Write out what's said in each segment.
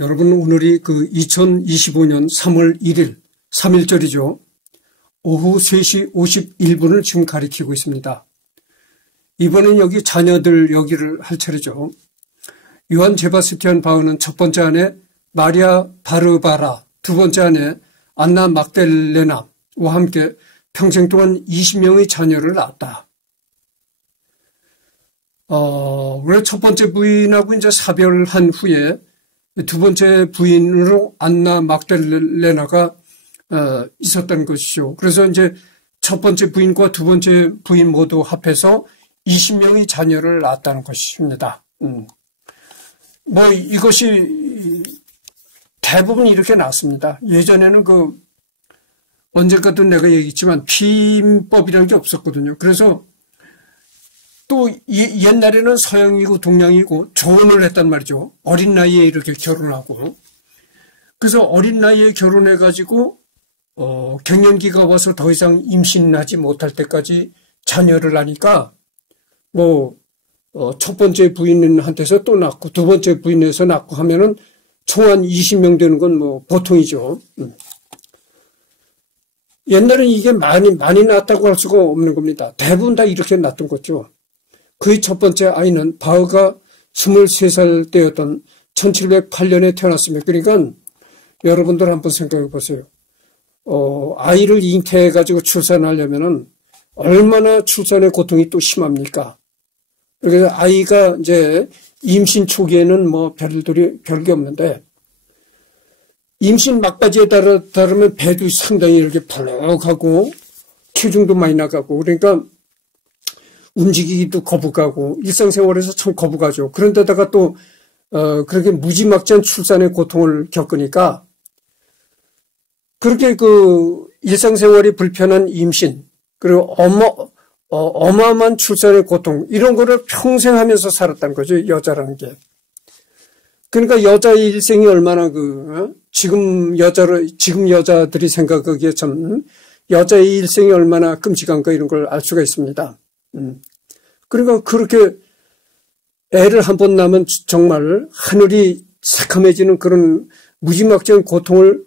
여러분, 오늘이 그 2025년 3월 1일, 3일절이죠. 오후 3시 51분을 지금 가리키고 있습니다. 이번엔 여기 자녀들 여기를 할 차례죠. 요한 세바스티안 바흐는 첫 번째 아내 마리아 바르바라, 두 번째 아내 안나 막델레나와 함께 평생 동안 20명의 자녀를 낳았다. 원래 첫 번째 부인하고 이제 사별한 후에 두 번째 부인으로 안나 막델레나가 있었던 것이죠. 그래서 이제 첫 번째 부인과 두 번째 부인 모두 합해서 20명의 자녀를 낳았다는 것입니다. 뭐 이것이 대부분 이렇게 낳습니다. 예전에는 언젠가도 내가 얘기했지만 피임법이라는 게 없었거든요. 그래서 또 옛날에는 서양이고 동양이고 조언을 했단 말이죠. 어린 나이에 이렇게 결혼하고. 그래서 어린 나이에 결혼해가지고 갱년기가 와서 더 이상 임신하지 못할 때까지 자녀를 낳으니까 첫 번째 부인한테서 또 낳고 두 번째 부인에서 낳고 하면은 총 한 20명 되는 건 보통이죠. 옛날엔 이게 많이 낳았다고 할 수가 없는 겁니다. 대부분 다 이렇게 낳았던 거죠. 그의 첫 번째 아이는 바흐가 23살 때였던 1708년에 태어났습니다. 그러니까 여러분들 한번 생각해 보세요. 아이를 잉태해가지고 출산하려면은 얼마나 출산의 고통이 또 심합니까? 그래서 아이가 이제 임신 초기에는 별게 없는데 임신 막바지에 따르면 배도 상당히 이렇게 벌럭하고 체중도 많이 나가고 그러니까 움직이기도 거북하고 일상생활에서 참 거북하죠. 그런데다가 또 그렇게 무지막지한 출산의 고통을 겪으니까 그렇게 일상생활이 불편한 임신 그리고 어마어마한 출산의 고통 이런 거를 평생 하면서 살았다는 거죠. 여자라는 게. 그러니까 여자의 일생이 얼마나 지금 여자들이 생각하기에 참 여자의 일생이 얼마나 끔찍한가 이런 걸 알 수가 있습니다. 그러니까 그렇게 애를 한 번 낳으면 정말 하늘이 새카매지는 그런 무지막지한 고통을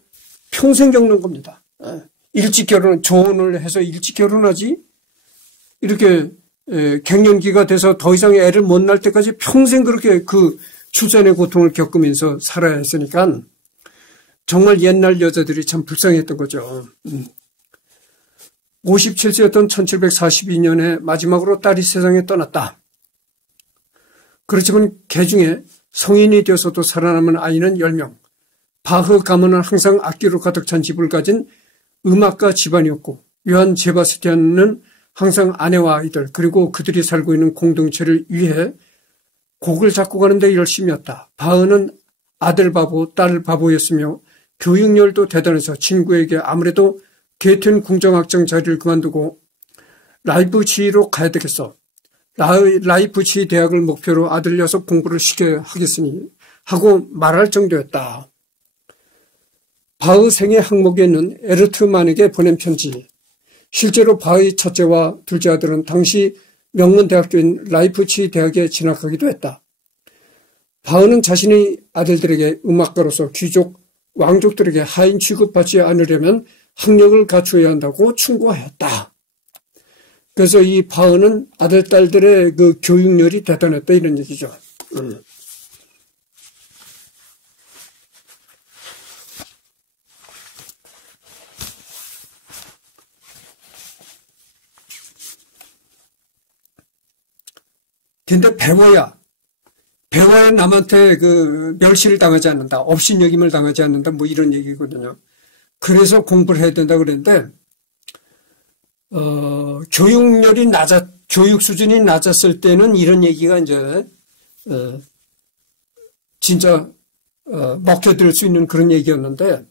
평생 겪는 겁니다. 일찍 조언을 해서 일찍 결혼하지 이렇게 갱년기가 돼서 더 이상 애를 못 낳을 때까지 평생 그렇게 출산의 고통을 겪으면서 살아야 했으니까 정말 옛날 여자들이 참 불쌍했던 거죠. 57세였던 1742년에 마지막으로 딸이 세상에 떠났다. 그렇지만 개중에 성인이 되어서도 살아남은 아이는 10명. 바흐 가문은 항상 악기로 가득 찬 집을 가진 음악가 집안이었고 요한 세바스티안은 항상 아내와 아이들 그리고 그들이 살고 있는 공동체를 위해 곡을 작곡하는데 열심이었다. 바흐는 아들 바보, 딸 바보였으며 교육열도 대단해서 친구에게 아무래도 게텐 궁정학장 자리를 그만두고 라이프치히로 가야 되겠어. 라이프치히 대학을 목표로 아들 녀석 공부를 시켜야 하겠으니 하고 말할 정도였다. 바흐 생애 항목에는 에르트만에게 보낸 편지. 실제로 바흐의 첫째와 둘째 아들은 당시 명문 대학교인 라이프치히 대학에 진학하기도 했다. 바흐는 자신의 아들들에게 음악가로서 귀족, 왕족들에게 하인 취급받지 않으려면 학력을 갖추어야 한다고 충고하였다. 그래서 이 바흐는 아들, 딸들의 교육열이 대단했다 이런 얘기죠. 근데 배워야 남한테 멸시를 당하지 않는다. 업신여김을 당하지 않는다. 이런 얘기거든요. 그래서 공부를 해야 된다 그랬는데, 교육 수준이 낮았을 때는 이런 얘기가 이제, 진짜, 먹혀들 수 있는 그런 얘기였는데,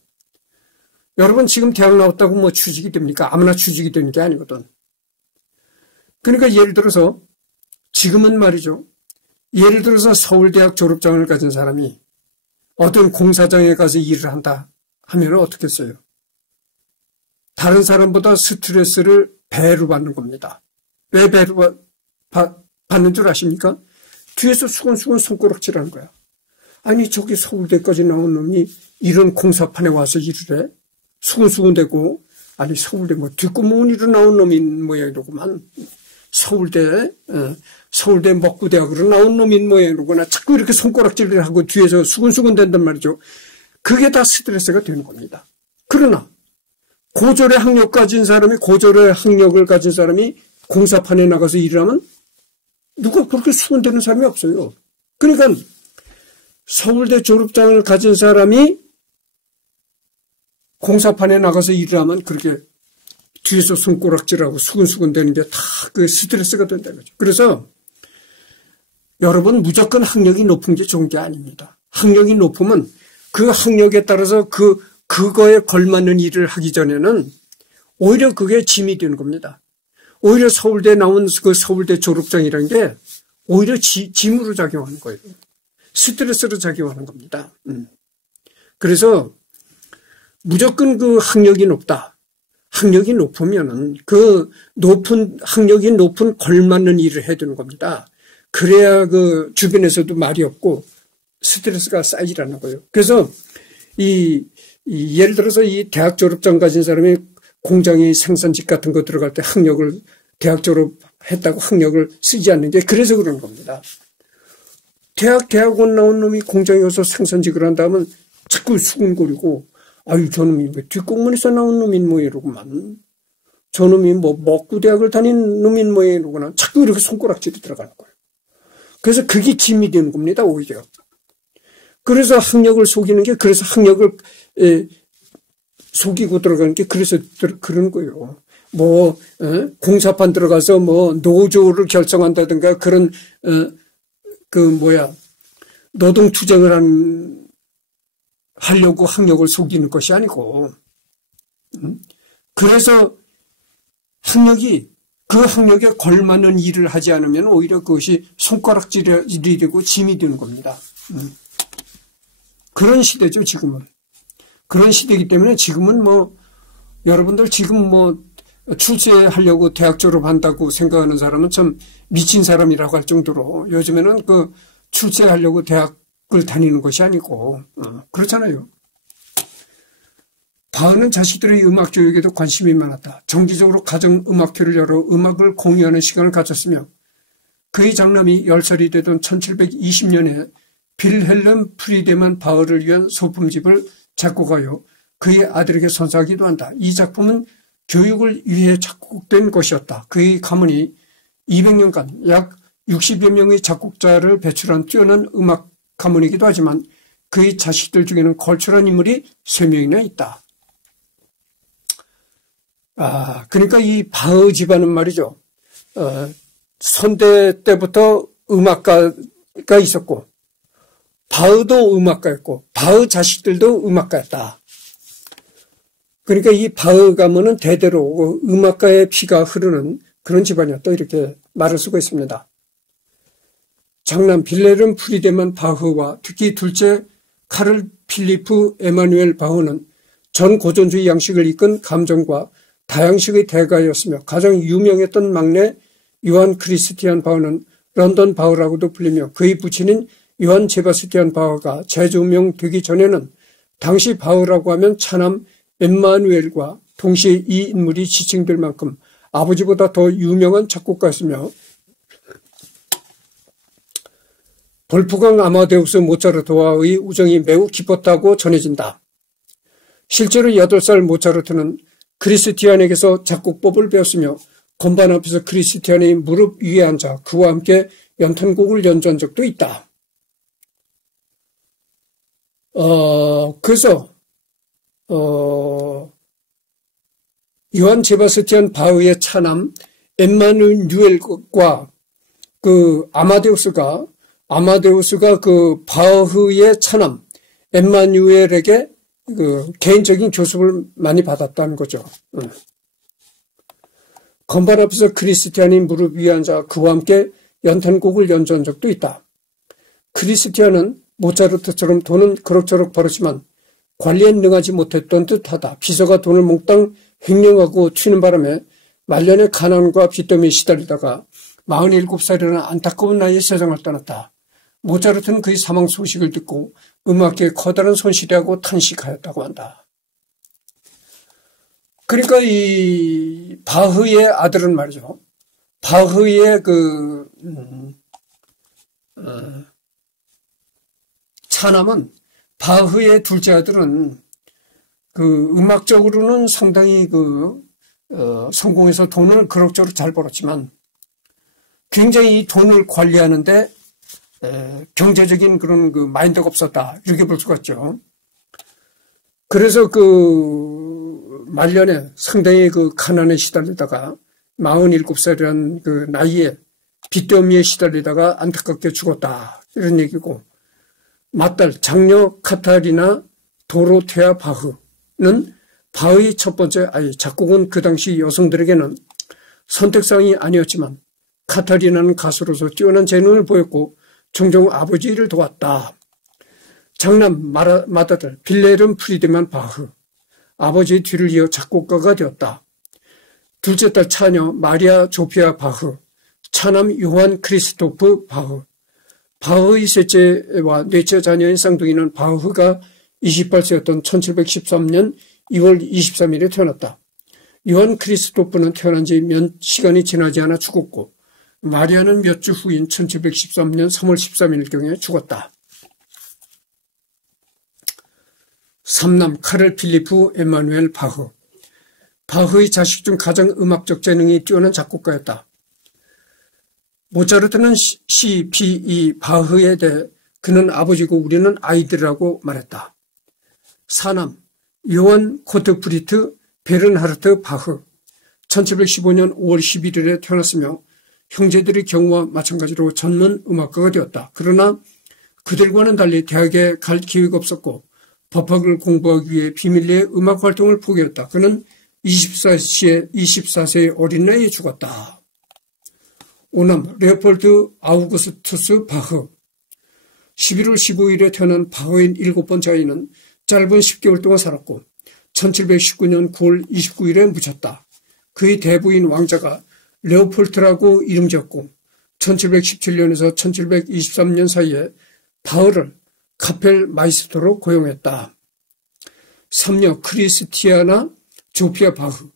여러분 지금 대학 나왔다고 취직이 됩니까? 아무나 취직이 되는 게 아니거든. 그러니까 예를 들어서, 지금은 말이죠. 예를 들어서 서울대학 졸업장을 가진 사람이 어떤 공사장에 가서 일을 한다 하면 어떻겠어요? 다른 사람보다 스트레스를 배로 받는 겁니다. 왜 배로 받는 줄 아십니까? 뒤에서 수근수근 손가락질하는 거야. 아니 저기 서울대까지 나온 놈이 이런 공사판에 와서 일을 해? 수근수근대고 아니 서울대 뭐 뒷구멍으로 나온 놈인 모양이로구만. 서울대 먹구대학으로 나온 놈인 모양이로구나. 자꾸 이렇게 손가락질을 하고 뒤에서 수근수근 된단 말이죠. 그게 다 스트레스가 되는 겁니다. 그러나 고졸의 학력을 가진 사람이 공사판에 나가서 일하면 누가 그렇게 수근대는 사람이 없어요. 그러니까 서울대 졸업장을 가진 사람이 공사판에 나가서 일을 하면 그렇게 뒤에서 손가락질하고 수근수근 되는 게 다 그 스트레스가 된다는 거죠. 그래서 여러분 무조건 학력이 높은 게 좋은 게 아닙니다. 학력이 높으면 그 학력에 따라서 그거에 걸맞는 일을 하기 전에는 오히려 그게 짐이 되는 겁니다. 오히려 서울대 나온 그 서울대 졸업장이라는 게 오히려 짐으로 작용하는 거예요. 스트레스로 작용하는 겁니다. 그래서 무조건 그 학력이 높다. 학력이 높으면은 그 학력이 높은 걸맞는 일을 해야 되는 겁니다. 그래야 그 주변에서도 말이 없고 스트레스가 쌓이라는 거예요. 그래서 예를 들어서 이 대학 졸업장 가진 사람이 공장이 생산직 같은 거 들어갈 때 대학 졸업했다고 학력을 쓰지 않는 게 그래서 그런 겁니다. 대학원 나온 놈이 공장에 와서 생산직을 한다면 자꾸 수근거리고 아유 저놈이 뒷공문에서 나온 놈인 모양이로구만. 저놈이 뭐 먹구대학을 다닌 놈인 모양이로구나. 자꾸 이렇게 손가락질이 들어가는 거예요. 그래서 그게 짐이 되는 겁니다. 오히려. 그래서 학력을 속이는 게 그래서 학력을 속이고 들어가는 게 그래서 그런 거예요. 공사판 들어가서 노조를 결성한다든가 그런 노동투쟁을 하려고 학력을 속이는 것이 아니고, 그래서 그 학력에 걸맞는 일을 하지 않으면 오히려 그것이 손가락질이 되고 짐이 되는 겁니다. 그런 시대죠, 지금은. 그런 시대이기 때문에 지금은 여러분들 지금 출세하려고 대학 졸업한다고 생각하는 사람은 참 미친 사람이라고 할 정도로 요즘에는 출세하려고 대학을 다니는 것이 아니고, 그렇잖아요. 바흐는 자식들의 음악 교육에도 관심이 많았다. 정기적으로 가정음악회를 열어 음악을 공유하는 시간을 가졌으며 그의 장남이 10살이 되던 1720년에 빌헬름 프리데만 바흐를 위한 소품집을 작곡하여 그의 아들에게 선사하기도 한다. 이 작품은 교육을 위해 작곡된 것이었다. 그의 가문이 200년간 약 60여 명의 작곡자를 배출한 뛰어난 음악 가문이기도 하지만 그의 자식들 중에는 걸출한 인물이 3명이나 있다. 그러니까 이 바흐 집안은 말이죠. 선대 때부터 음악가가 있었고 바흐도 음악가였고 바흐 자식들도 음악가였다. 그러니까 이 바흐 가문은 대대로 음악가의 피가 흐르는 그런 집안이었다. 이렇게 말할 수가 있습니다. 장남 빌헬름 프리데만 바흐와 특히 둘째 카를 필리프 에마누엘 바흐는 전 고전주의 양식을 이끈 감정과 다양식의 대가였으며 가장 유명했던 막내 요한 크리스티안 바흐는 런던 바흐라고도 불리며 그의 부친인 요한 제바스티안 바흐가 재조명되기 전에는 당시 바흐라고 하면 차남 엠마누엘과 동시에 이 인물이 지칭될 만큼 아버지보다 더 유명한 작곡가였으며 볼프강 아마데우스 모차르트와의 우정이 매우 깊었다고 전해진다. 실제로 8살 모차르트는 크리스티안에게서 작곡법을 배웠으며 건반 앞에서 크리스티안의 무릎 위에 앉아 그와 함께 연탄곡을 연주한 적도 있다. 그래서 요한 제바스티안 바흐의 차남 엠마누엘과 아마데우스가 그 바흐의 차남 엠마누엘에게 개인적인 교습을 많이 받았다는 거죠. 건반 앞에서 크리스티안이 무릎 위에 앉아 그와 함께 연탄곡을 연주한 적도 있다. 크리스티안은 모차르트처럼 돈은 그럭저럭 벌었지만 관리에 능하지 못했던 듯하다. 비서가 돈을 몽땅 횡령하고 튀는 바람에 말년에 가난과 빚더미에 시달리다가 47살이라는 안타까운 나이에 세상을 떠났다. 모차르트는 그의 사망 소식을 듣고 음악계에 커다란 손실이라고 탄식하였다고 한다. 그러니까 이 바흐의 아들은 말이죠. 바흐의 차남은 바흐의 둘째 아들은 음악적으로는 상당히 성공해서 돈을 그럭저럭 잘 벌었지만 굉장히 이 돈을 관리하는데 경제적인 그런 마인드가 없었다. 이렇게 볼 수가 있죠. 그래서 말년에 상당히 가난에 시달리다가 47살이라는 나이에 빚더미에 시달리다가 안타깝게 죽었다. 이런 얘기고, 맏딸 장녀 카타리나 도로테아 바흐는 바흐의 첫 번째 아이, 작곡은 그 당시 여성들에게는 선택사항이 아니었지만 카타리나는 가수로서 뛰어난 재능을 보였고 종종 아버지 일을 도왔다. 장남 맏아들 빌레름 프리드만 바흐, 아버지의 뒤를 이어 작곡가가 되었다. 둘째 딸 차녀 마리아 조피아 바흐, 차남 요한 크리스토프 바흐, 바흐의 셋째와 넷째 자녀인 쌍둥이는 바흐가 28세였던 1713년 2월 23일에 태어났다. 요한 크리스토프는 태어난 지 몇 시간이 지나지 않아 죽었고 마리아는 몇 주 후인 1713년 3월 13일경에 죽었다. 삼남 카를 필리프 에마누엘 바흐, 바흐의 자식 중 가장 음악적 재능이 뛰어난 작곡가였다. 모차르트는 이 바흐에 대해 그는 아버지고 우리는 아이들이라고 말했다. 사남 요한 고트프리트 베른하르트 바흐, 1715년 5월 11일에 태어났으며 형제들의 경우와 마찬가지로 전문 음악가가 되었다. 그러나 그들과는 달리 대학에 갈 기회가 없었고 법학을 공부하기 위해 비밀리에 음악 활동을 포기했다. 그는 24세의 어린 나이에 죽었다. 오남 레오폴드 아우구스투스 바흐, 11월 15일에 태어난 바흐의 7번째 아이는 짧은 10개월 동안 살았고 1719년 9월 29일에 묻혔다. 그의 대부인 왕자가 레오폴트라고 이름 지었고 1717년에서 1723년 사이에 바흐를 카펠 마이스터로 고용했다. 삼녀 크리스티아나 조피아 바흐,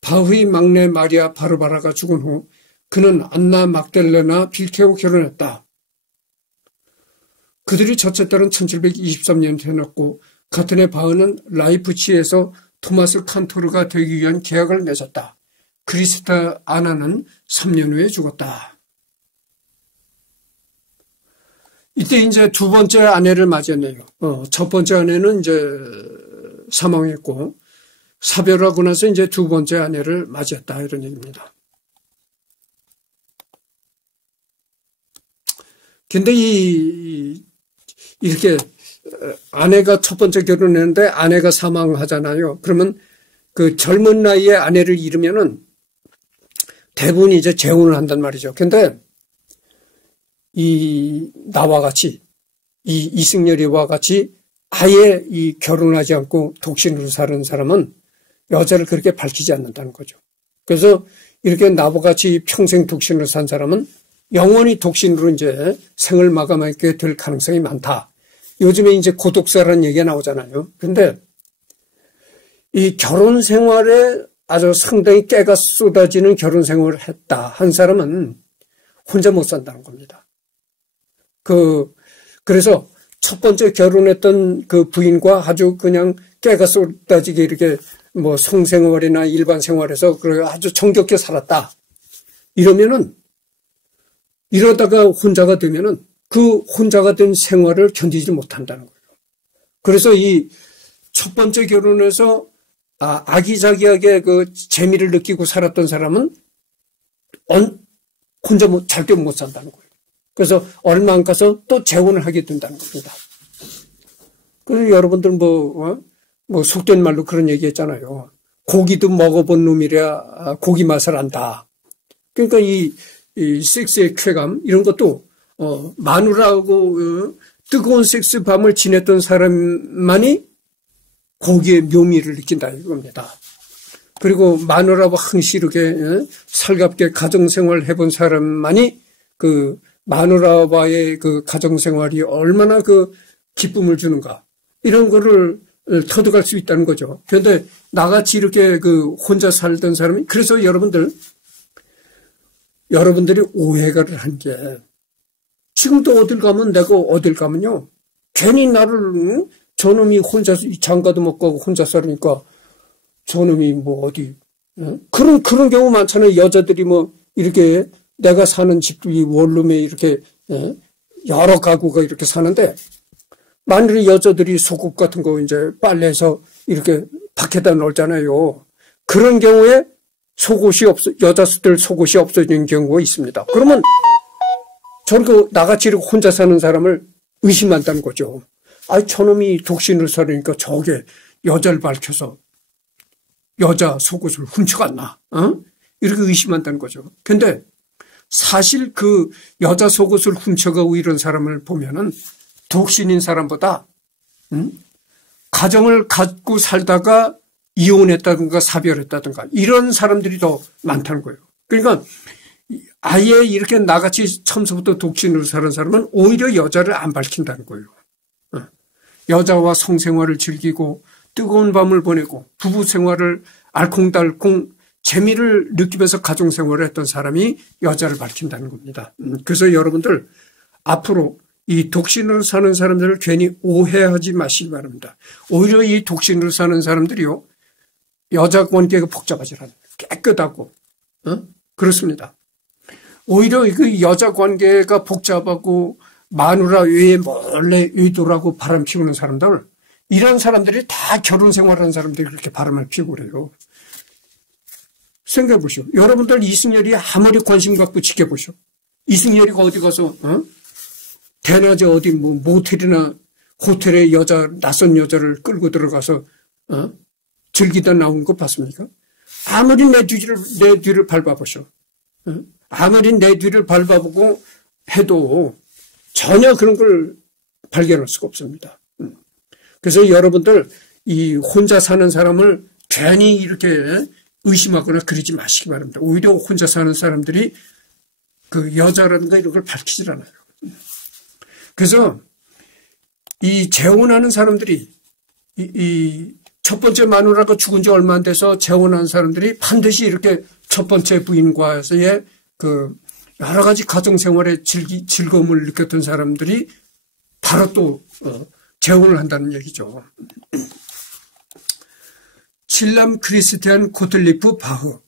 바흐의 막내 마리아 바르바라가 죽은 후 그는 안나 막델레나 빌케와 결혼했다. 그들의 첫째 딸은 1723년 태어났고 같은 해 바흐는 라이프치히에서 토마스 칸토르가 되기 위한 계약을 맺었다. 크리스타 아나는 3년 후에 죽었다. 이때 이제 두 번째 아내를 맞이했네요. 첫 번째 아내는 이제 사망했고 사별하고 나서 이제 두 번째 아내를 맞이했다 이런 얘기입니다. 근데 이렇게 아내가 첫 번째 결혼했는데 아내가 사망하잖아요. 그러면 그 젊은 나이에 아내를 잃으면은 대부분 이제 재혼을 한단 말이죠. 근데 나와 같이 이승열이와 같이 아예 결혼하지 않고 독신으로 사는 사람은 여자를 그렇게 밝히지 않는다는 거죠. 그래서 이렇게 나와 같이 평생 독신으로 산 사람은 영원히 독신으로 이제 생을 마감하게 될 가능성이 많다. 요즘에 이제 고독사라는 얘기가 나오잖아요. 근데 이 결혼 생활에 아주 상당히 깨가 쏟아지는 결혼 생활을 했다 한 사람은 혼자 못 산다는 겁니다. 그래서 첫 번째 결혼했던 그 부인과 아주 그냥 깨가 쏟아지게 이렇게 뭐 성생활이나 일반 생활에서 아주 정겹게 살았다. 이러다가 혼자가 되면은 그 혼자가 된 생활을 견디지 못한다는 거예요. 그래서 이 첫 번째 결혼에서 아기자기하게 그 재미를 느끼고 살았던 사람은 혼자 절대 못 산다는 거예요. 그래서 얼마 안 가서 또 재혼을 하게 된다는 겁니다. 그래서 여러분들 뭐 속된 말로 그런 얘기 했잖아요. 고기도 먹어본 놈이라 고기 맛을 안다. 그러니까 이 섹스의 쾌감 이런 것도 마누라하고 뜨거운 섹스 밤을 지냈던 사람만이 고기의 묘미를 느낀다 이겁니다. 그리고 마누라와 항시르게 살갑게 가정생활을 해본 사람만이 그 마누라와의 그 가정생활이 얼마나 그 기쁨을 주는가. 이런 거를 터득할 수 있다는 거죠. 그런데 나같이 이렇게 그 혼자 살던 사람이, 그래서 여러분들이 오해가를 한 게, 지금도 어딜 가면 내가 어딜 가면요, 괜히 나를, 저놈이 혼자 장가도 못 가고 혼자 살으니까 저놈이 뭐 어디, 그런 경우 많잖아요. 여자들이 뭐 이렇게 내가 사는 집이 원룸에 이렇게 여러 가구가 이렇게 사는데, 만일에 여자들이 속옷 같은 거 이제 빨래해서 이렇게 밖에다 넣잖아요. 그런 경우에 여자들 속옷이 없어지는 경우가 있습니다. 그러면 저렇게 나같이 이렇게 혼자 사는 사람을 의심한다는 거죠. 아이, 저놈이 독신을 살으니까 저게 여자를 밝혀서 여자 속옷을 훔쳐갔나? 이렇게 의심한다는 거죠. 근데 사실 그 여자 속옷을 훔쳐가고 이런 사람을 보면은 독신인 사람보다 가정을 갖고 살다가 이혼했다든가 사별했다든가 이런 사람들이 더 많다는 거예요. 그러니까 아예 이렇게 나같이 처음부터 독신으로 사는 사람은 오히려 여자를 안 밝힌다는 거예요. 여자와 성생활을 즐기고 뜨거운 밤을 보내고 부부 생활을 알콩달콩 재미를 느끼면서 가정생활을 했던 사람이 여자를 밝힌다는 겁니다. 그래서 여러분들 앞으로 이 독신으로 사는 사람들을 괜히 오해하지 마시기 바랍니다. 오히려 이 독신으로 사는 사람들이요, 여자 관계가 복잡하지 않아요. 깨끗하고, 그렇습니다. 오히려 그 여자 관계가 복잡하고 마누라 외에 몰래 의도라고 바람 피우는 사람들, 이런 사람들이 다 결혼 생활하는 사람들이 그렇게 바람을 피우고 그래요. 생각해 보시오. 여러분들 이승열이 아무리 관심 갖고 지켜보시오. 이승열이가 어디 가서, 대낮에 어디 뭐 모텔이나 호텔에 낯선 여자를 끌고 들어가서, 즐기다 나온 거 봤습니까? 아무리 내 뒤를 밟아보시오. 아무리 내 뒤를 밟아보고 해도 전혀 그런 걸 발견할 수가 없습니다. 그래서 여러분들 이 혼자 사는 사람을 괜히 이렇게 의심하거나 그러지 마시기 바랍니다. 오히려 혼자 사는 사람들이 그 여자라든가 이런 걸 밝히질 않아요. 그래서 이 재혼하는 사람들이 이 첫 번째 마누라가 죽은 지 얼마 안 돼서 재혼한 사람들이 반드시 이렇게 첫 번째 부인과의 그 여러 가지 가정생활의 즐거움을 느꼈던 사람들이 바로 또 재혼을 한다는 얘기죠. 칠남 크리스티안 고틀리프 바흐.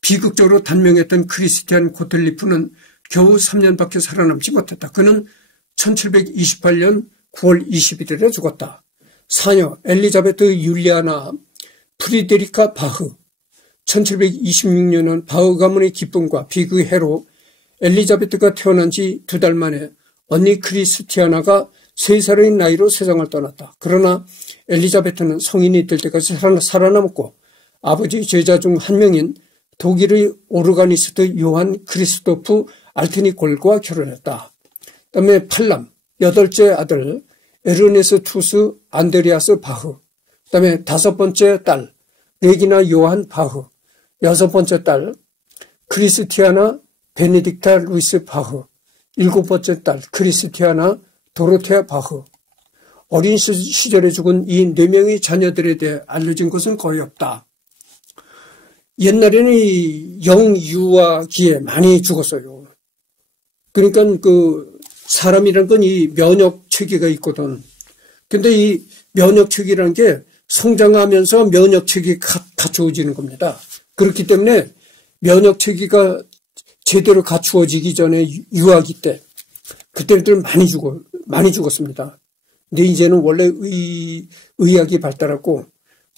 비극적으로 단명했던 크리스티안 고틀리프는 겨우 3년밖에 살아남지 못했다. 그는 1728년 9월 21일에 죽었다. 사녀 엘리자베트 율리아나 프리데리카 바흐. 1726년은 바흐 가문의 기쁨과 비극의 해로 엘리자베트가 태어난 지 2달 만에 언니 크리스티아나가 3살의 나이로 세상을 떠났다. 그러나 엘리자베트는 성인이 될 때까지 살아남았고 아버지 제자 중 한 명인 독일의 오르가니스트 요한 크리스토프 알트니콜과 결혼했다. 그다음에 8남, 8째 아들 에르네스 투스 안드레아스 바흐, 그다음에 5번째 딸 레기나 요한 바흐, 6번째 딸 크리스티아나 베네딕타 루이스 바흐, 7번째 딸 크리스티아나 도로테아 바흐. 어린 시절에 죽은 이 4명의 자녀들에 대해 알려진 것은 거의 없다. 옛날에는 이 영유아기에 많이 죽었어요. 그러니까 그 사람이란 건 이 면역 체계가 있거든. 근데 이 면역 체계라는 게 성장하면서 면역 체계가 갖추어지는 겁니다. 그렇기 때문에 면역 체계가 제대로 갖추어지기 전에 유아기 때 그때들 많이 죽었습니다. 근데 이제는 원래 의학이 발달하고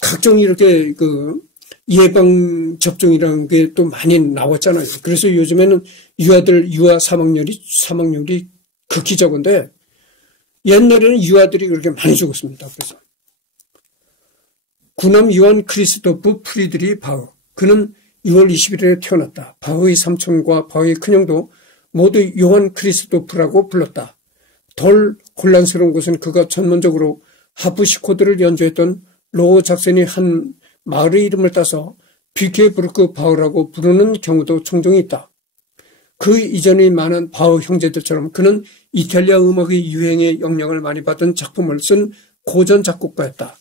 각종 이렇게 그 예방 접종이라는 게 또 많이 나왔잖아요. 그래서 요즘에는 유아 사망률이 극히 적은데 옛날에는 유아들이 그렇게 많이 죽었습니다. 그래서 9남 요한 크리스토프 프리드리 바흐. 그는 2월 21일에 태어났다. 바흐의 삼촌과 바흐의 큰형도 모두 요한 크리스토프라고 불렀다. 덜 혼란스러운 것은 그가 전문적으로 하프시코드를 연주했던 로어 작센이 한 마을의 이름을 따서 비케부르크 바흐라고 부르는 경우도 종종 있다. 그 이전에 많은 바흐 형제들처럼 그는 이탈리아 음악의 유행에 영향을 많이 받은 작품을 쓴 고전 작곡가였다.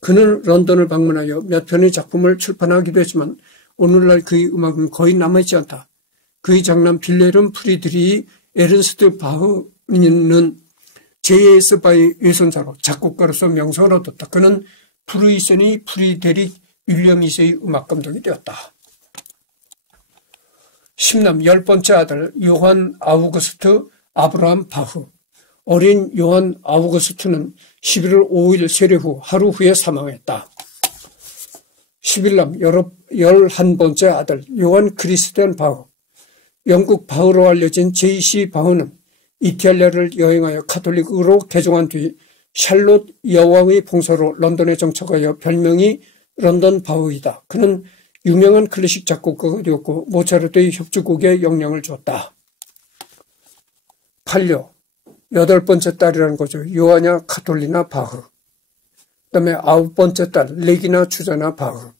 그는 런던을 방문하여 몇 편의 작품을 출판하기도 했지만 오늘날 그의 음악은 거의 남아있지 않다. 그의 장남 빌레름 프리드리히 에른스트 바흐는 J.S. 바의 외손자로 작곡가로서 명성을 얻었다. 그는 프루이센의 프리데릭 윌리엄 2세의 음악 감독이 되었다. 10남 10번째 아들 요한 아우구스트 아브라함 바흐. 어린 요한 아우구스트는 11월 5일 세례 후 하루 후에 사망했다. 11남 11번째 아들 요한 크리스티안 바흐. 영국 바흐로 알려진 J.C. 바흐는 이탈리아를 여행하여 카톨릭으로 개종한 뒤 샬롯 여왕의 봉사로 런던에 정착하여 별명이 런던 바흐이다. 그는 유명한 클래식 작곡가가 되었고 모차르트의 협주곡에 영향을 주었다. 8녀 8번째 딸이라는 거죠. 요하냐 카톨리나 바흐. 그다음에 9번째 딸 레기나 주자나 바흐.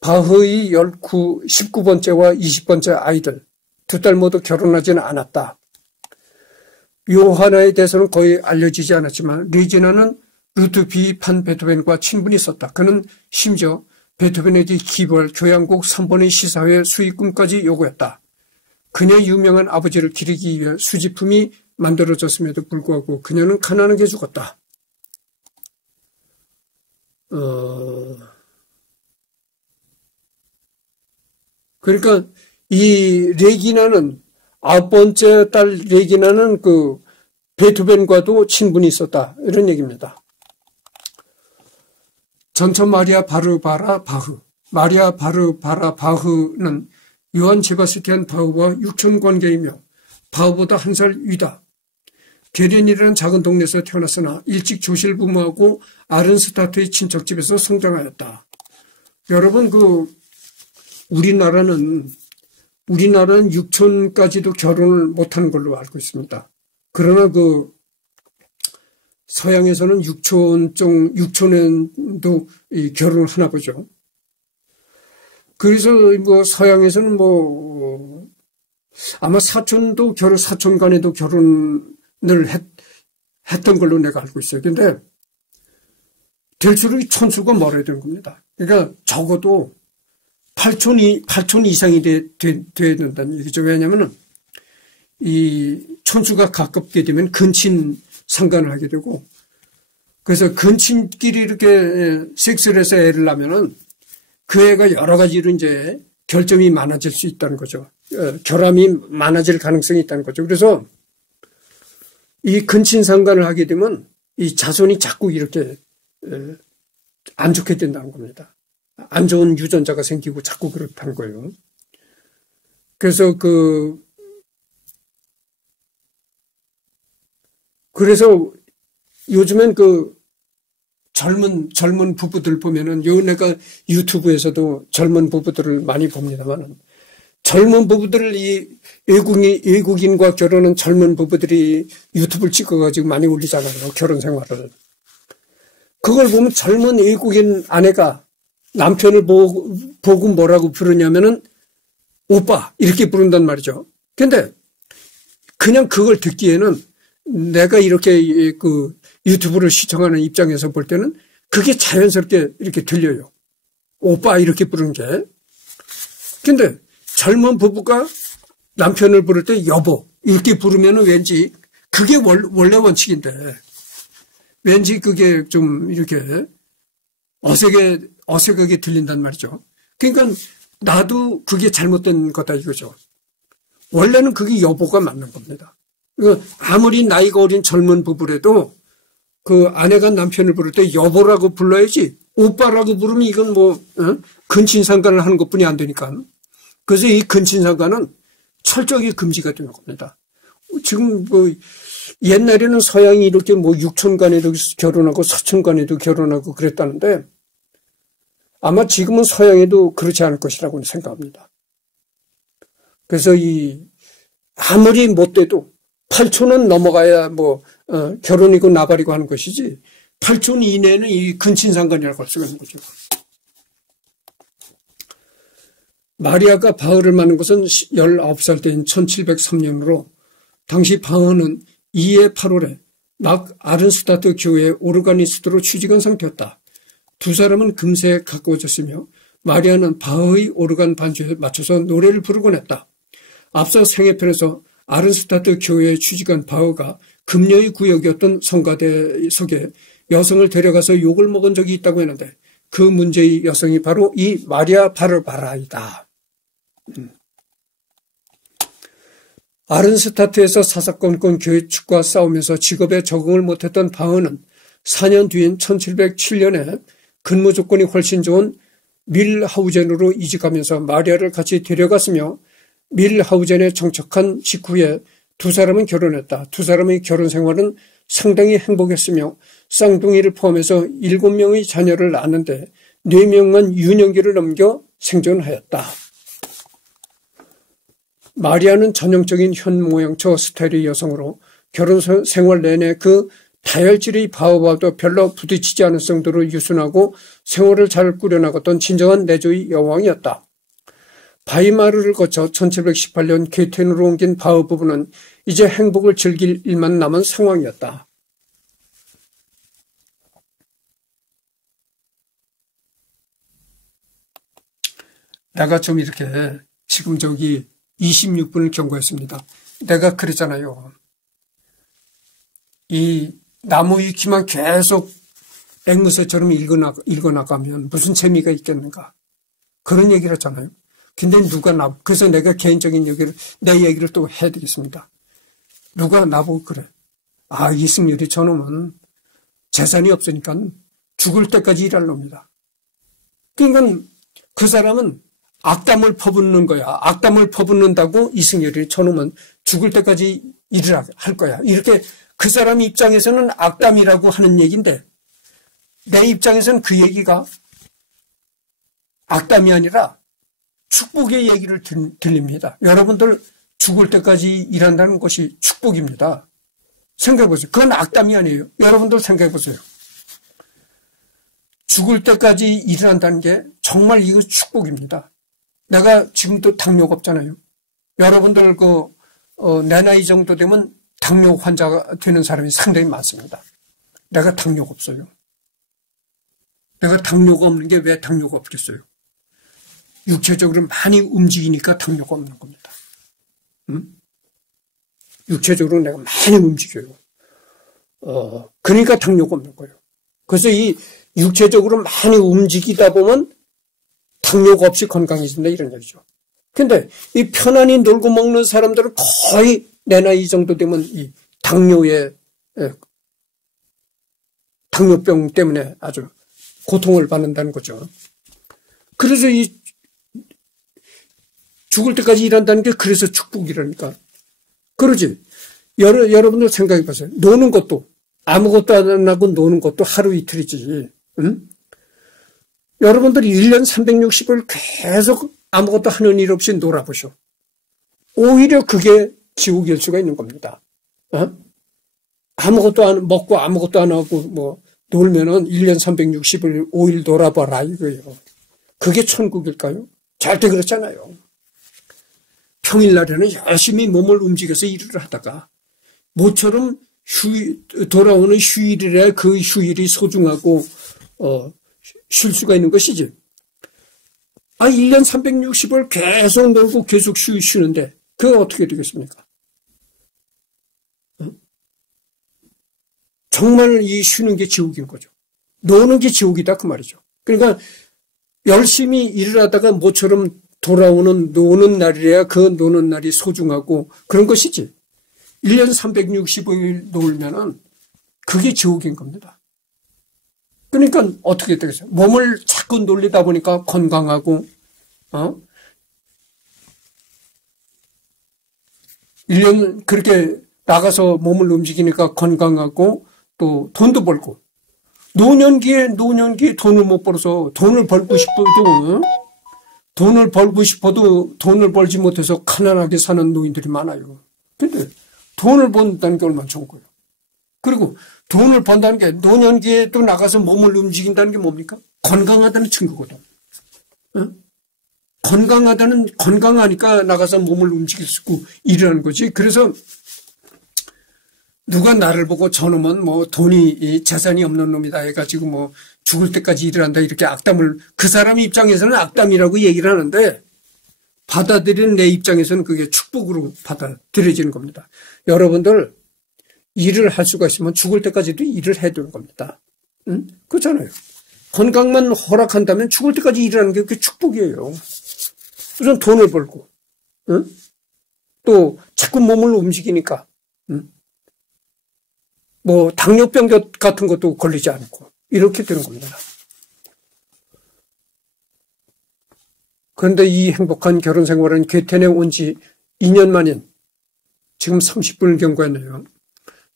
바흐의 19번째와 20번째 아이들 두 딸 모두 결혼하지는 않았다. 요하나에 대해서는 거의 알려지지 않았지만 레지나는 루드비 판 베토벤과 친분이 있었다. 그는 심지어 베토벤에 대해 기부할 교향곡 3번의 시사회 수익금까지 요구했다. 그녀의 유명한 아버지를 기리기 위해 수집품이 만들어졌음에도 불구하고 그녀는 가난하게 죽었다. 그러니까 이 레기나는 9번째 딸 레기나는 그 베토벤과도 친분이 있었다. 이런 얘기입니다. 전처 마리아 바르바라 바흐. 마리아 바르바라 바흐는 요한 제바스티안 바흐와 육촌 관계이며 바흐보다 한 살 위다. 게렌이라는 작은 동네에서 태어났으나 일찍 조실 부모하고 아른스타트의 친척집에서 성장하였다. 여러분 우리나라는 육촌까지도 결혼을 못하는 걸로 알고 있습니다. 그러나 서양에서는 육촌에도 결혼을 하나 보죠. 그래서 서양에서는 아마 사촌 간에도 결혼을 했던 걸로 내가 알고 있어요. 근데 될수록 촌수가 멀어야 되는 겁니다. 그러니까 적어도 8촌 이상이 돼야 된다는 얘기죠. 왜냐하면 이 촌수가 가깝게 되면 근친 상간을 하게 되고, 그래서 근친끼리 이렇게 섹스를 해서 애를 낳으면은 그 애가 여러 가지로 이제 결점이 많아질 수 있다는 거죠. 결함이 많아질 가능성이 있다는 거죠. 그래서 이 근친 상간을 하게 되면 이 자손이 자꾸 이렇게 안 좋게 된다는 겁니다. 안 좋은 유전자가 생기고 자꾸 그렇다는 거예요. 그래서 그래서 요즘엔 젊은 부부들 보면은 내가 유튜브에서도 젊은 부부들을 많이 봅니다만, 젊은 부부들을 이 외국인과 결혼한 젊은 부부들이 유튜브를 찍어가지고 많이 올리잖아요. 결혼 생활을. 그걸 보면 젊은 외국인 아내가 남편을 보고 뭐라고 부르냐면은 오빠 이렇게 부른단 말이죠. 근데 그냥 그걸 듣기에는 내가 이렇게 유튜브를 시청하는 입장에서 볼 때는 그게 자연스럽게 이렇게 들려요. 오빠 이렇게 부르는 게. 근데 젊은 부부가 남편을 부를 때 여보 이렇게 부르면은 왠지 그게 원래 원칙인데 왠지 그게 좀 이렇게 어색하게 들린단 말이죠. 그러니까 나도 그게 잘못된 거다 이거죠. 원래는 그게 여보가 맞는 겁니다. 아무리 나이가 어린 젊은 부부라도 그 아내가 남편을 부를 때 여보라고 불러야지 오빠라고 부르면 이건 근친상간을 하는 것뿐이 안 되니까. 그래서 이 근친상간은 철저하게 금지가 되는 겁니다. 지금 옛날에는 서양이 이렇게 육촌간에도 결혼하고 서촌간에도 결혼하고 그랬다는데 아마 지금은 서양에도 그렇지 않을 것이라고 생각합니다. 그래서 아무리 못돼도 8촌은 넘어가야 결혼이고 나발이고 하는 것이지 8촌 이내는 이 근친상간이라고 할 수가 있는 거죠. 마리아가 바흐를 만난 것은 19살 때인 1703년으로 당시 바흐는 2해 8월에 막 아른스타트 교회의 오르가니스트로 취직한 상태였다. 두 사람은 금세 가까워졌으며 마리아는 바흐의 오르간 반주에 맞춰서 노래를 부르곤 했다. 앞서 생애편에서 아른스타트 교회에 취직한 바흐가 금녀의 구역이었던 성가대석에 여성을 데려가서 욕을 먹은 적이 있다고 했는데 그 문제의 여성이 바로 이 마리아 바르바라이다. 아른스타트에서 사사건건 교회 측과 싸우면서 직업에 적응을 못했던 바흐는 4년 뒤인 1707년에 근무 조건이 훨씬 좋은 밀하우젠으로 이직하면서 마리아를 같이 데려갔으며 밀하우젠에 정착한 직후에 두 사람은 결혼했다. 두 사람의 결혼 생활은 상당히 행복했으며 쌍둥이를 포함해서 7명의 자녀를 낳았는데 4명만 유년기를 넘겨 생존하였다. 마리아는 전형적인 현모양처 스타일의 여성으로 결혼 생활 내내 그 다혈질의 바흐와도 별로 부딪히지 않을 정도로 유순하고 생활을 잘 꾸려나갔던 진정한 내조의 여왕이었다. 바이마르를 거쳐 1718년 게텐으로 옮긴 바흐 부부는 이제 행복을 즐길 일만 남은 상황이었다. 내가 좀 이렇게 지금 저기 26분을 경고했습니다. 내가 그랬잖아요. 이 나무위키만 계속 앵무새처럼 읽어나가면 무슨 재미가 있겠는가. 그런 얘기를 했잖아요. 근데 그래서 내가 개인적인 내 얘기를 또 해야 되겠습니다. 누가 나보고 그래. 이승열이 저놈은 재산이 없으니까 죽을 때까지 일할 놈이다. 그러니까 그 사람은 악담을 퍼붓는 거야. 악담을 퍼붓는다고 이승열이 저놈은 죽을 때까지 일을 할 거야. 이렇게 그 사람 입장에서는 악담이라고 하는 얘기인데 내 입장에서는 그 얘기가 악담이 아니라 축복의 얘기를 들립니다. 여러분들 죽을 때까지 일한다는 것이 축복입니다. 생각해보세요. 그건 악담이 아니에요. 여러분들 생각해보세요. 죽을 때까지 일을 한다는 게 정말 이거 축복입니다. 내가 지금도 당뇨가 없잖아요. 여러분들 내 나이 정도 되면 당뇨 환자가 되는 사람이 상당히 많습니다. 내가 당뇨가 없어요. 내가 당뇨가 없는 게 왜 당뇨가 없겠어요? 육체적으로 많이 움직이니까 당뇨가 없는 겁니다. 육체적으로 내가 많이 움직여요. 그러니까 당뇨가 없는 거예요. 그래서 이 육체적으로 많이 움직이다 보면 당뇨가 없이 건강해진다 이런 얘기죠. 근데 이 편안히 놀고 먹는 사람들은 거의 내 나이 정도 되면 이 당뇨병 때문에 아주 고통을 받는다는 거죠. 그래서 이 죽을 때까지 일한다는 게 그래서 축복이라니까. 그러지. 여러분들 생각해 보세요. 노는 것도 아무것도 안 하고 노는 것도 하루 이틀이지. 응? 여러분들이 1년 360일 계속 아무것도 하는 일 없이 놀아보셔. 오히려 그게 지옥일 수가 있는 겁니다. 아무것도 안 먹고 아무것도 안 하고 놀면은 1년 360일 5일 놀아봐라 이거예요. 그게 천국일까요? 절대 그렇잖아요. 평일날에는 열심히 몸을 움직여서 일을 하다가 모처럼 돌아오는 휴일이라 그 휴일이 소중하고 쉴 수가 있는 것이지. 1년 360일 계속 놀고 계속 쉬는데 그게 어떻게 되겠습니까? 정말 이 쉬는 게 지옥인 거죠. 노는 게 지옥이다 그 말이죠. 그러니까 열심히 일을 하다가 모처럼 돌아오는 노는 날이래야 그 노는 날이 소중하고 그런 것이지. 1년 365일 놀면은 그게 지옥인 겁니다. 그러니까 어떻게 되겠어요? 몸을 자꾸 놀리다 보니까 건강하고 1년 그렇게 나가서 몸을 움직이니까 건강하고 또 돈도 벌고 노년기에 돈을 못 벌어서 돈을 벌고 싶어도 돈을 벌지 못해서 가난하게 사는 노인들이 많아요. 근데 돈을 번다는 게 얼마나 좋은 거예요. 그리고 돈을 번다는 게 노년기에 또 나가서 몸을 움직인다는 게 뭡니까? 건강하다는 증거거든. 건강하니까 나가서 몸을 움직일 수 있고 일하는 거지. 그래서 누가 나를 보고 저놈은 뭐 돈이 재산이 없는 놈이다 해가지고 뭐 죽을 때까지 일을 한다 이렇게 악담을, 그 사람 입장에서는 악담이라고 얘기를 하는데 받아들이는 내 입장에서는 그게 축복으로 받아들여지는 겁니다. 여러분들 일을 할 수가 있으면 죽을 때까지도 일을 해야 되는 겁니다. 응? 그렇잖아요. 건강만 허락한다면 죽을 때까지 일하는 게 그게 축복이에요. 우선 돈을 벌고, 응? 또 자꾸 몸을 움직이니까, 응? 뭐 당뇨병 같은 것도 걸리지 않고 이렇게 되는 겁니다. 그런데 이 행복한 결혼 생활은 괴텐에 온 지 2년 만인 지금 30분을 경과했네요.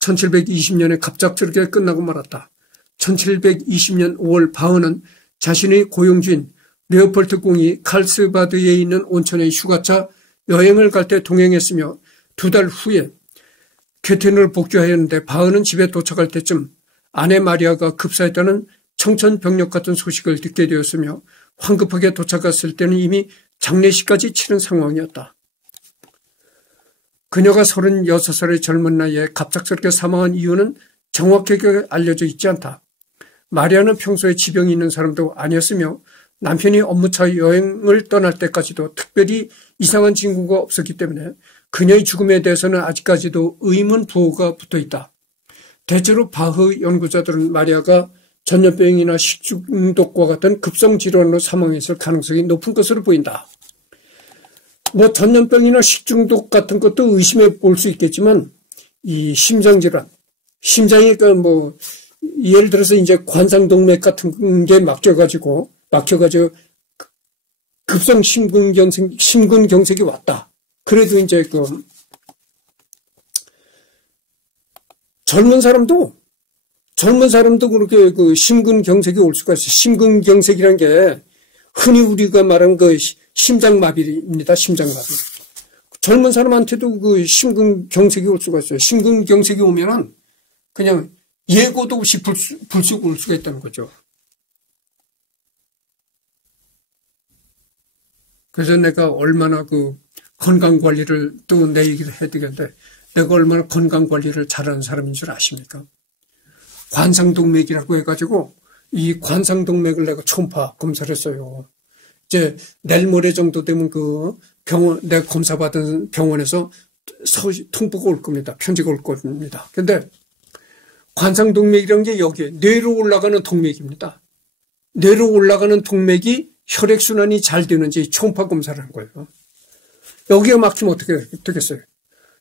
1720년에 갑작스럽게 끝나고 말았다. 1720년 5월 바흐는 자신의 고용주인 레오폴트 공이 칼스바드에 있는 온천의 휴가차 여행을 갈 때 동행했으며 2달 후에 괴텐으로 복귀하였는데 바흐는 집에 도착할 때쯤 아내 마리아가 급사했다는 청천벽력 같은 소식을 듣게 되었으며 황급하게 도착했을 때는 이미 장례식까지 치른 상황이었다. 그녀가 36살의 젊은 나이에 갑작스럽게 사망한 이유는 정확하게 알려져 있지 않다. 마리아는 평소에 지병이 있는 사람도 아니었으며 남편이 업무차 여행을 떠날 때까지도 특별히 이상한 징후가 없었기 때문에 그녀의 죽음에 대해서는 아직까지도 의문 부호가 붙어있다. 대체로 바흐 연구자들은 마리아가 전염병이나 식중독과 같은 급성질환으로 사망했을 가능성이 높은 것으로 보인다. 뭐 전염병이나 식중독 같은 것도 의심해 볼 수 있겠지만 이 심장질환, 심장이 뭐 예를 들어서 이제 관상동맥 같은 게 막혀가지고 급성 심근경색이 왔다. 그래도 이제 젊은 사람도 그렇게 심근경색이 올 수가 있어요. 심근경색이란 게 흔히 우리가 말하는 심장마비입니다. 심장마비. 젊은 사람한테도 심근경색이 올 수가 있어요. 심근경색이 오면은 그냥 예고도 없이 불쑥 올 수가 있다는 거죠. 그래서 내가 얼마나 건강관리를, 또 내 얘기를 해야 되겠는데, 내가 얼마나 건강관리를 잘하는 사람인 줄 아십니까? 관상동맥이라고 해가지고, 이 관상동맥을 내가 초음파 검사를 했어요. 이제 내일 모레 정도 되면 내가 검사받은 병원에서 통보가 올 겁니다. 편지가 올 겁니다. 근데 관상동맥이라는 게 여기에 뇌로 올라가는 동맥입니다. 뇌로 올라가는 동맥이 혈액순환이 잘 되는지 초음파 검사를 한 거예요. 여기가 막히면 어떻게 되겠어요?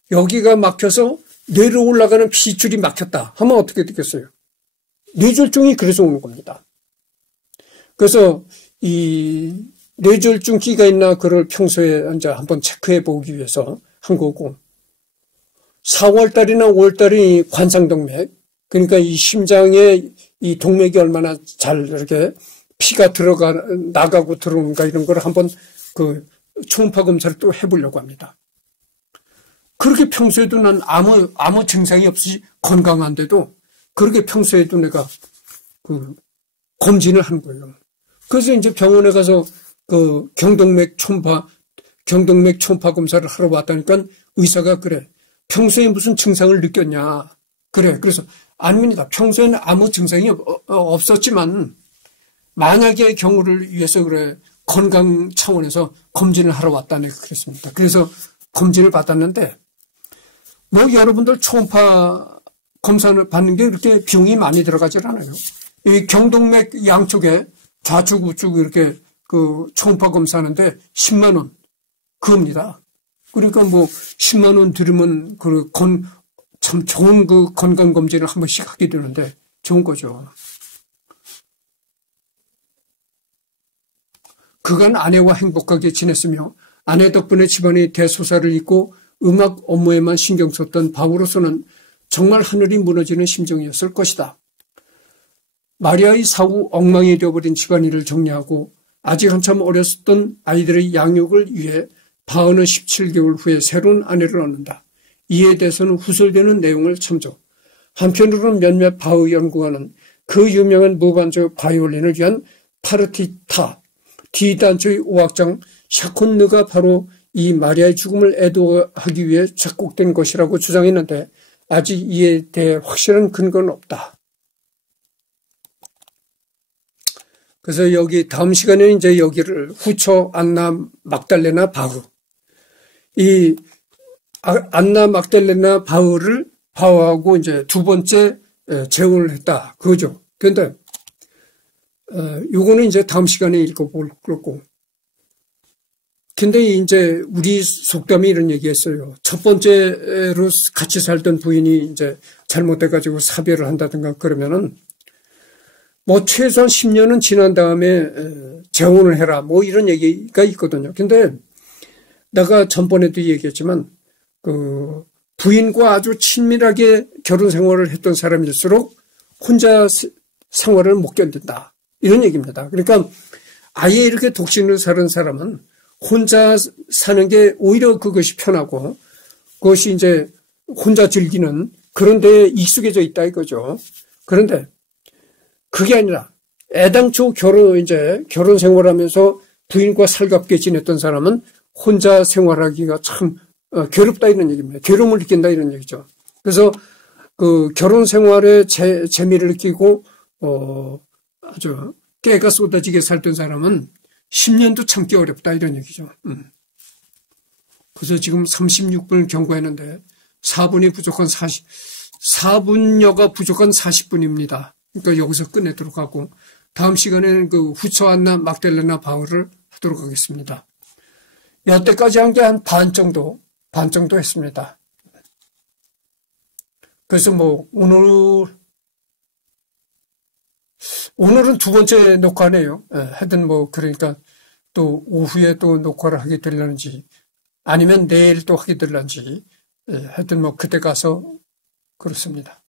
여기가 막혀서 뇌로 올라가는 피줄이 막혔다 하면 어떻게 되겠어요? 뇌졸중이 그래서 오는 겁니다. 그래서 이 뇌졸중기가 있나 그걸 평소에 이제 한번 체크해 보기 위해서 한 거고, 4월달이나 5월달이 관상동맥, 그러니까 이 심장에 이 동맥이 얼마나 잘 이렇게 피가 나가고 들어오는가 이런 걸 한번 초음파 검사를 또 해보려고 합니다. 그렇게 평소에도 난 아무 증상이 없이 건강한데도 그렇게 평소에도 내가 검진을 한 거예요. 그래서 이제 병원에 가서 경동맥 초음파 검사를 하러 왔다니까 의사가 그래. 평소에 무슨 증상을 느꼈냐. 그래. 그래서 아닙니다. 평소에는 아무 증상이 없었지만 만약의 경우를 위해서 그래. 건강 차원에서 검진을 하러 왔다네. 그랬습니다. 그래서 검진을 받았는데 뭐 여러분들 초음파 검사를 받는 게 그렇게 비용이 많이 들어가질 않아요. 이 경동맥 양쪽에 좌측 우측 이렇게 초음파 검사하는데 10만 원 그겁니다. 그러니까 뭐 10만 원 들으면 참 좋은 건강 검진을 한 번씩 하게 되는데 좋은 거죠. 그간 아내와 행복하게 지냈으며 아내 덕분에 집안이 대소사를 잇고 음악 업무에만 신경 썼던 바흐로서는 정말 하늘이 무너지는 심정이었을 것이다. 마리아의 사후 엉망이 되어버린 집안일을 정리하고 아직 한참 어렸던 아이들의 양육을 위해 바흐는 17개월 후에 새로운 아내를 얻는다. 이에 대해서는 후설되는 내용을 참조. 한편으로는 몇몇 바흐 연구가는 그 유명한 무반주 바이올린을 위한 파르티타 D단조의 5악장 샤콘느가 바로 이 마리아의 죽음을 애도하기 위해 작곡된 것이라고 주장했는데 아직 이에 대해 확실한 근거는 없다. 그래서 여기 다음 시간에는 이제 여기를 후처, 안나, 막달레나, 바흐. 이 안나, 막달레나, 바흐하고 이제 두 번째 재혼을 했다. 그거죠. 그런데 요거는 이제 다음 시간에 읽어볼 거고. 근데 이제 우리 속담이 이런 얘기했어요. 첫 번째로 같이 살던 부인이 이제 잘못돼가지고 사별을 한다든가 그러면은 뭐 최소한 10년은 지난 다음에 재혼을 해라. 뭐 이런 얘기가 있거든요. 근데 내가 전번에도 얘기했지만 그 부인과 아주 친밀하게 결혼 생활을 했던 사람일수록 혼자 생활을 못 견딘다. 이런 얘기입니다. 그러니까 아예 이렇게 독신을 사는 사람은 혼자 사는 게 오히려 그것이 편하고 그것이 이제 혼자 즐기는 그런 데에 익숙해져 있다 이거죠. 그런데 그게 아니라 애당초 결혼 생활하면서 부인과 살갑게 지냈던 사람은 혼자 생활하기가 참 괴롭다 이런 얘기입니다. 괴로움을 느낀다 이런 얘기죠. 그래서 그 결혼 생활에 재미를 느끼고 아주 깨가 쏟아지게 살던 사람은 10년도 참기 어렵다 이런 얘기죠. 그래서 지금 36분을 경고했는데 4분여가 부족한 40분입니다. 그러니까 여기서 끝내도록 하고 다음 시간에는 그 후처, 안나, 막달레나, 바흐를 하도록 하겠습니다. 여태까지 한 게 한 반 정도 했습니다. 그래서 뭐 오늘은 두 번째 녹화네요. 하여튼 뭐 그러니까 또 오후에 또 녹화를 하게 되려는지 아니면 내일 또 하게 되려는지 하여튼 뭐 그때 가서 그렇습니다.